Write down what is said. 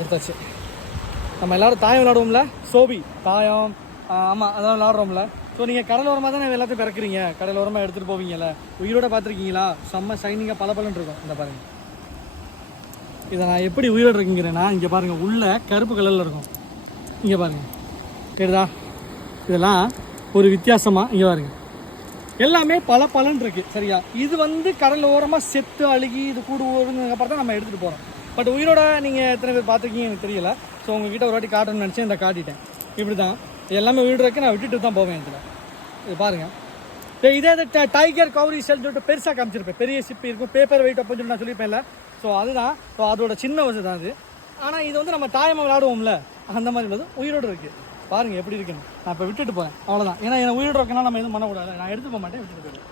எடுத்தாச்சு. நம்ம எல்லோரும் தாயம் விளாடுவோம்ல, சோபி தாயம், ஆமாம் அதெல்லாம் விளாடுறோம்ல. ஸோ நீங்கள் கடலோரமாக தான் எல்லாத்தையும் பிறக்கிறீங்க, கடலோரமாக எடுத்துகிட்டு போவீங்கல்ல. உயிரோட பார்த்துருக்கீங்களா? செம்ம ஷைனிங்காக பல இருக்கும். இந்த பாருங்கள், இதை நான் எப்படி உயிரோடு இருக்குங்கிறேன்னா, இங்கே பாருங்கள் உள்ள கருப்பு கலரில் இருக்கும். இங்கே பாருங்கள் தெரியுதா? இதெல்லாம் ஒரு வித்தியாசமாக இங்கே பாருங்கள் எல்லாமே பலன்னு இருக்குது. சரியா? இது கடல் ஓரமாக செத்து அழுகி இது கூடு ஓடுங்கப்பறம் தான் நம்ம எடுத்துகிட்டு போகிறோம். பட் உயிரோட நீங்கள் எத்தனை பேர் பார்த்துருக்கீங்க எனக்கு தெரியல. ஸோ உங்ககிட்ட ஒரு வாட்டி காட்டணும்னு நினச்சேன், இந்த காட்டிட்டேன். இப்படி தான் எல்லாமே உயிரோட இருக்கு. நான் விட்டுட்டு தான் போவேன். இதில் இது பாருங்கள். இதே டைகர் கௌரி செல் சொல்லிட்டு பெருசாக காமிச்சிருப்பேன். பெரிய சிப்பி இருக்கும், பேப்பர் வெயிட் அப்படின்னு சொல்லி நான் சொல்லியிருப்பேன்ல. ஸோ அதுதான். ஸோ அதோட சின்ன வசதி தான் அது. ஆனால் இது நம்ம தாயமாக விளாடுவோம்ல, அந்த மாதிரி உள்ளது உயிரோடு இருக்குது. பாருங்கள் எப்படி இருக்குன்னு. நான் இப்போ விட்டுட்டு போகிறேன், அவ்வளோதான். ஏன்னா உயிரோடு இருக்குன்னா நம்ம எதுவும் பண்ணக்கூடாது. நான் எடுத்து போக மாட்டேன், விட்டுட்டு போயிடுவேன்.